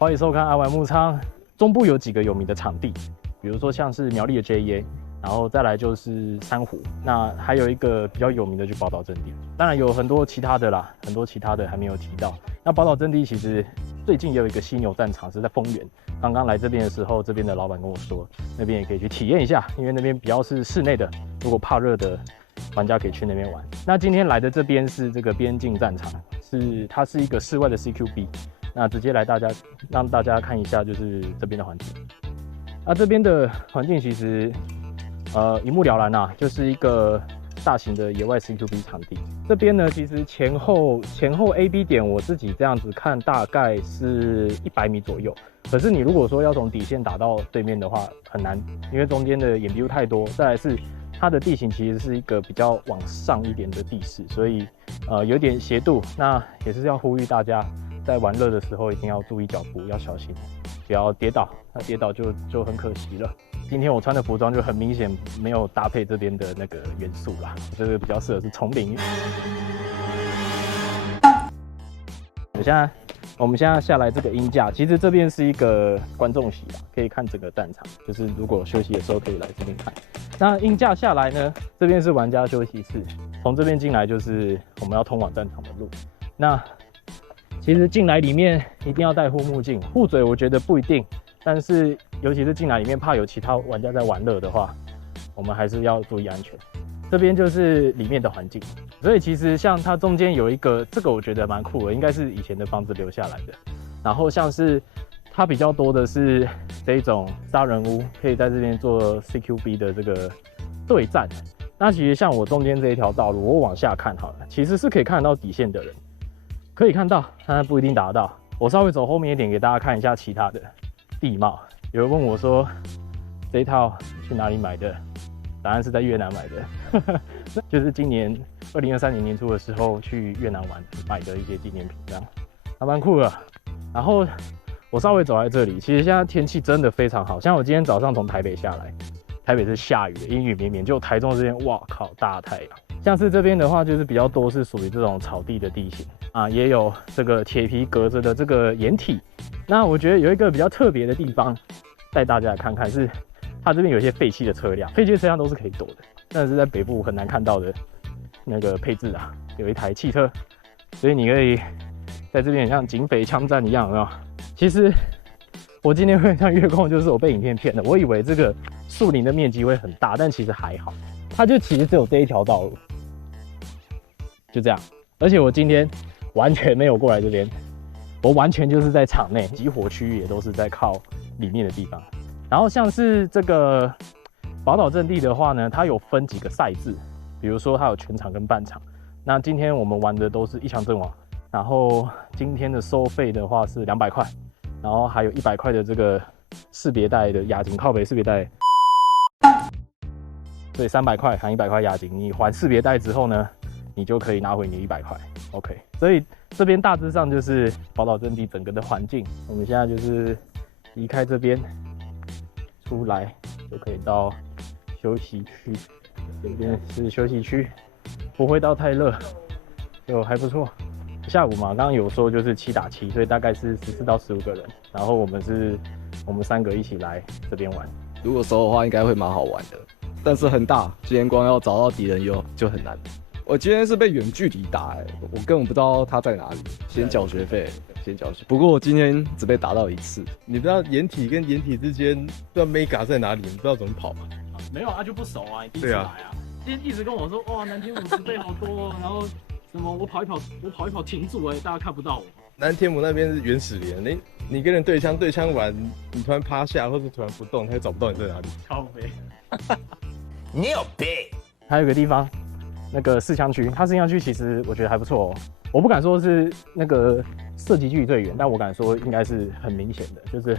欢迎收看阿玩木仓。中部有几个有名的场地，比如说像是苗栗的 JA， 然后再来就是珊瑚，那还有一个比较有名的就宝岛阵地。当然有很多其他的啦，很多其他的还没有提到。那宝岛阵地其实最近也有一个犀牛战场是在丰原。刚刚来这边的时候，这边的老板跟我说，那边也可以去体验一下，因为那边比较是室内的，如果怕热的玩家可以去那边玩。那今天来的这边是这个边境战场，它是一个室外的 CQB。那直接来让大家看一下，就是这边的环境。那这边的环境其实，一目了然啊，就是一个大型的野外 CQB 场地。这边呢，其实前后 AB 点，我自己这样子看，大概是100米左右。可是你如果说要从底线打到对面的话，很难，因为中间的掩蔽物太多。再来是它的地形其实是一个比较往上一点的地势，所以有点斜度。那也是要呼吁大家，在玩乐的时候一定要注意脚步，要小心，不要跌倒。那跌倒就很可惜了。今天我穿的服装就很明显没有搭配这边的那个元素啦，这个比较适合是丛林。我们现在下来这个鹰架，其实这边是一个观众席啦，可以看整个战场，就是如果休息的时候可以来这边看。那鹰架下来呢，这边是玩家休息室，从这边进来就是我们要通往战场的路。那其实进来里面一定要戴护目镜，护嘴我觉得不一定，但是尤其是进来里面怕有其他玩家在玩乐的话，我们还是要注意安全。这边就是里面的环境，所以其实像它中间有一个，这个我觉得蛮酷的，应该是以前的房子留下来的。然后像是它比较多的是这种杀人屋，可以在这边做 CQB 的这个对战。那其实像我中间这一条道路，我往下看好了，其实是可以看得到底线的人。可以看到，但不一定打得到。我稍微走后面一点，给大家看一下其他的地貌。有人问我说，这一套去哪里买的？答案是在越南买的，就是今年2023年年初的时候去越南玩买的一些纪念品，这样还蛮酷的。然后我稍微走在这里，其实现在天气真的非常好，像我今天早上从台北下来，台北是下雨的，阴雨绵绵，就台中这边，哇靠，大太阳。像是这边的话，就是比较多是属于这种草地的地形啊，也有这个铁皮隔着的这个掩体。那我觉得有一个比较特别的地方，带大家来看看，是它这边有一些废弃的车辆，废弃的车辆都是可以躲的，但是在北部很难看到的那个配置啊，有一台汽车，所以你可以在这边像警匪枪战一样，有没有？其实我今天会像月控，就是我被影片骗了，我以为这个树林的面积会很大，但其实还好，它就其实只有这一条道路。就这样，而且我今天完全没有过来这边，我完全就是在场内，集火区域也都是在靠里面的地方。然后像是这个宝岛阵地的话呢，它有分几个赛制，比如说它有全场跟半场。那今天我们玩的都是一枪阵亡，然后今天的收费的话是200块，然后还有100块的这个识别带的押金，靠北识别带，所以300块含100块押金，你还识别带之后呢，你就可以拿回你100块 ，OK。所以这边大致上就是宝岛阵地整个的环境。我们现在就是离开这边，出来就可以到休息区，这边是休息区，不会到太热，就还不错。下午嘛，刚刚有说就是7打7，所以大概是14到15个人。然后我们3个一起来这边玩。如果熟的话，应该会蛮好玩的，但是很大，今天光要找到敌人就很难。我今天是被远距离打，我根本不知道他在哪里，先缴学费，先缴学。不过我今天只被打到1次。你不知道掩体跟掩体之间不知道 mega 在哪里，你不知道怎么跑吗？没有啊，就不熟啊，你第一次来啊。今天一直跟我说，哇，南天50倍好多哦，然后什么我跑一跑停住大家看不到我。南天母那边是原始林，你跟人对枪完，你突然趴下或是突然不动，他就找不到你在哪里。靠北，你有病！还有一个地方，那个4枪区，它4枪区其实我觉得还不错哦。我不敢说是那个射击距离最远，但我敢说应该是很明显的，就是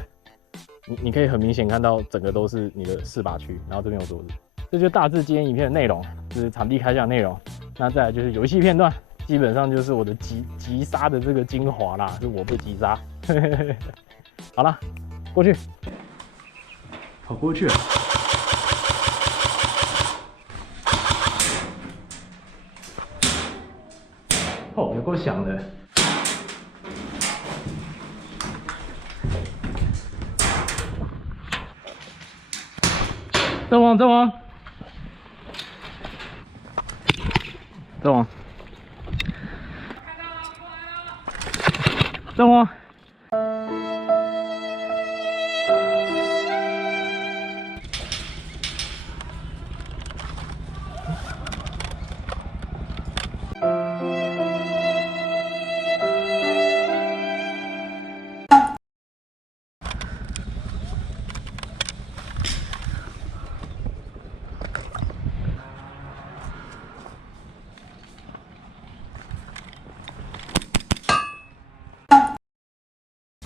你可以很明显看到整个都是你的4把区，然后这边有桌子。这就大致今天影片的内容，就是场地开箱内容。那再来就是游戏片段，基本上就是我的击杀的这个精华啦，是我被击杀。好了，过去，跑过去了。哦，有够响的。阵亡，阵亡，阵亡，阵亡。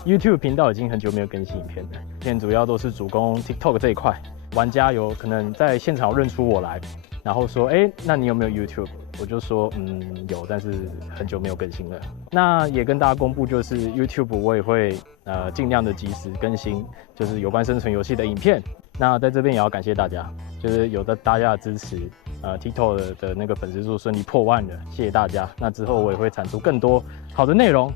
YouTube 频道已经很久没有更新影片了，现在主要都是主攻 TikTok 这一块。玩家有可能在现场认出我来，然后说，那你有没有 YouTube？ 我就说，有，但是很久没有更新了。那也跟大家公布，就是 YouTube 我也会尽量的及时更新，就是有关生存游戏的影片。那在这边也要感谢大家，就是有的大家的支持，TikTok 的那个粉丝数顺利破万了，谢谢大家。那之后我也会产出更多好的内容，